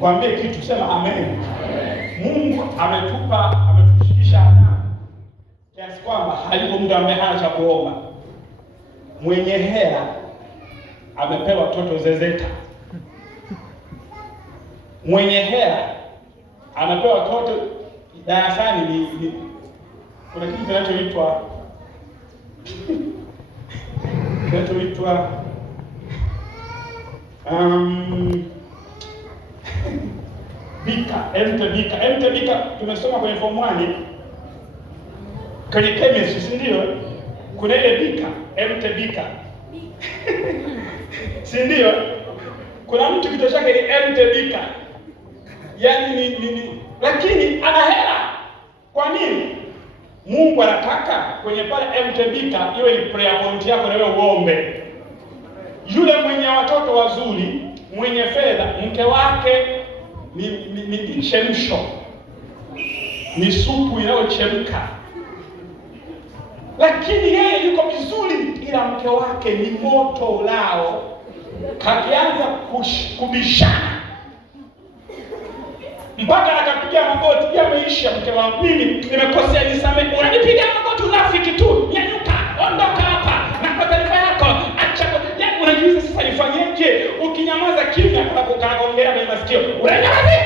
Kwambie kitu, sema amen. Mungu ametushikisha adabu kiasi kwamba hayuko mtu ambaye hana cha kuomba. Mwenye hela amepewa toto zezeta. Mwenye hela anapewa toto darasani. Kuna kitu kinachoitwa bika tumesoma kwenye form 1 kwenye chemistry, si ndio? Kuna ile bika si ndio? Kuna mtu kitu chake ni bika, yaani ni lakini ana hela. Kwa nini? Mungu anataka kwenye pale bika iwe ni prayer point yako na wewe uombe. Yule mwenye watoto wazuri, mwenye fedha, mke wake ni chemsho, ni supu inayochemka, lakini yeye yuko vizuri, ila mke wake ni moto ulao. Kakianza kubishana mpaka akapiga magoti, yameisha mke wangu, mimi nimekosea, nisamehe. Unanipiga magoti, unafiki tu, nyanyuka, ondoka hapa, na kwa taarifa yako acha. Unajiuliza sasa nifanyeje? Ukinyamaza kimya kwa kukaongea kwenye masikio, unanyamaza.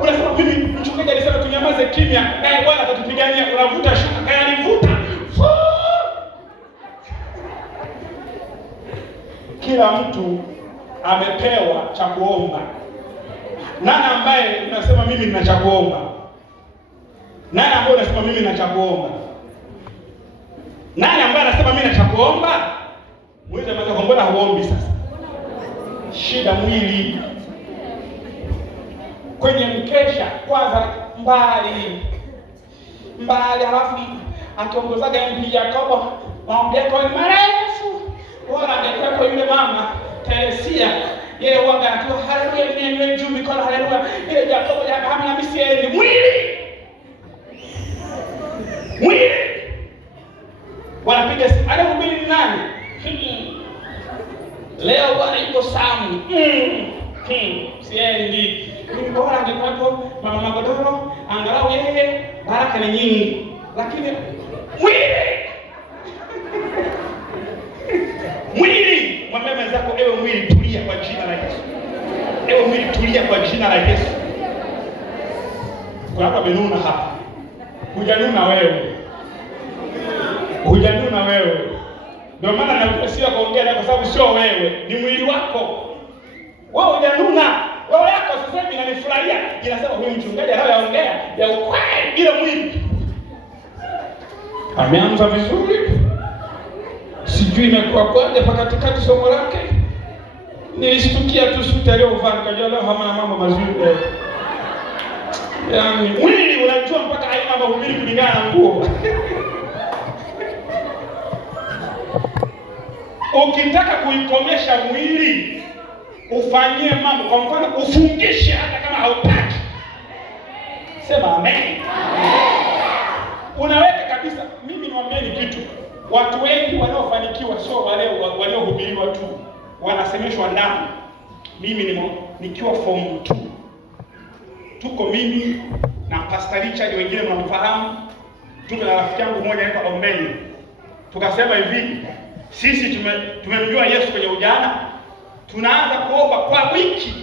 Unasema mimi mchungaji alisema tunyamaze kimya, naye Bwana atatupigania. Unavuta shuka, kaya alivuta. Kila mtu amepewa cha kuomba. Nani ambaye unasema mimi nina cha kuomba? Nani ambaye unasema mimi nina cha kuomba? Nani ambaye anasema mimi nina cha kuomba? Mweze mwanzo, mbona huombi sasa? Shida mwili. Kwenye mkesha kwanza mbali, halafu akiongozaga MP Yakobo, maombi yako ni marefu. Wala angekuwa yule mama Teresia, yeye waga atu haleluya, ni juu mikono haleluya. Ile Yakobo ya kama na misieni mwili wanapiga simu. Anahubiri nani? Leo Bwana yuko Samu. Siendi. Ni bora angekuwa mama Magodoro, angalau yeye baraka ni nyingi. Lakini mwili, mwambie mwenzako, ewe mwili tulia kwa jina la Yesu. Ewe mwili tulia kwa jina la Yesu. Kwa hapa amenuna hapa. Hujanuna wewe. Ndio maana nakusia kuongea kwa sababu sio wewe, ni mwili wako. Wewe hujanuna. Wewe yako sasa inanifurahia. Inasema huyu mchungaji anayoongea ya ukweli, ile mwili. Ameanza vizuri. Sijui imekuwa kwaje mpaka katikati somo lake. Nilishtukia tu suti aliyovaa nikajua leo hamna mambo mazuri leo. Yaani mwili unajua mpaka aina mahubiri kulingana na nguo. Ukitaka kuikomesha mwili, ufanyie mambo. Kwa mfano, ufungishe hata kama hautaki. Sema amen. Unaweka kabisa. Mimi niwaambieni kitu. Watu wengi wanaofanikiwa sio wale waliohubiriwa tu, wanasemeshwa ndani. Mimi nikiwa form 2. Tuko mimi na Pastor Richard, wengine mnamfahamu. Tuko na rafiki yangu mmoja anaitwa Ombeni. Tukasema hivi, sisi tumemjua Yesu kwenye ujana. Tunaanza kuomba kwa wiki.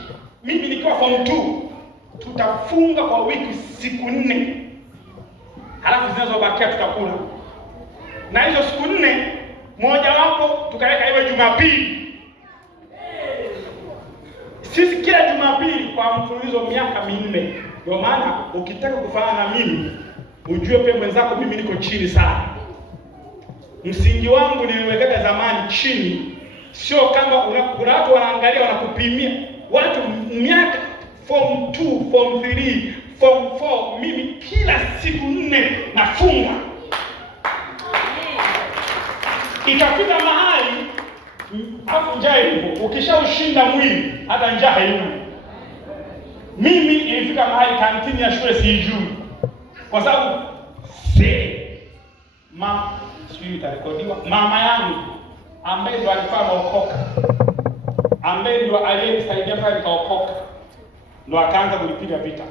Mimi nikiwa form 2, tutafunga kwa wiki siku 4. Halafu zinazobakia tutakula. Na hizo siku 4 moja wapo tukaweka iwe Jumapili. Sisi kila Jumapili kwa mfululizo miaka 4. Ndio maana ukitaka kufanana na mimi, ujue pia mwenzako mimi niko chini sana. Msingi wangu niliweka zamani chini. Sio kama kuna watu wanaangalia wanakupimia. Watu miaka form 2, form 3, form 4, mimi kila siku 4 nafunga. Ikafika mahali afu njaa hivyo, ukishaushinda mwili hata njaa haiumi. Mimi ilifika mahali kantini ya shule sijui. Kwa sababu sijui itarekodiwa. Mama yangu ambaye ndo alikuwa ameokoka, ambaye ndo aliyenisaidia mpaka nikaokoka, ndo akaanza kulipiga vita.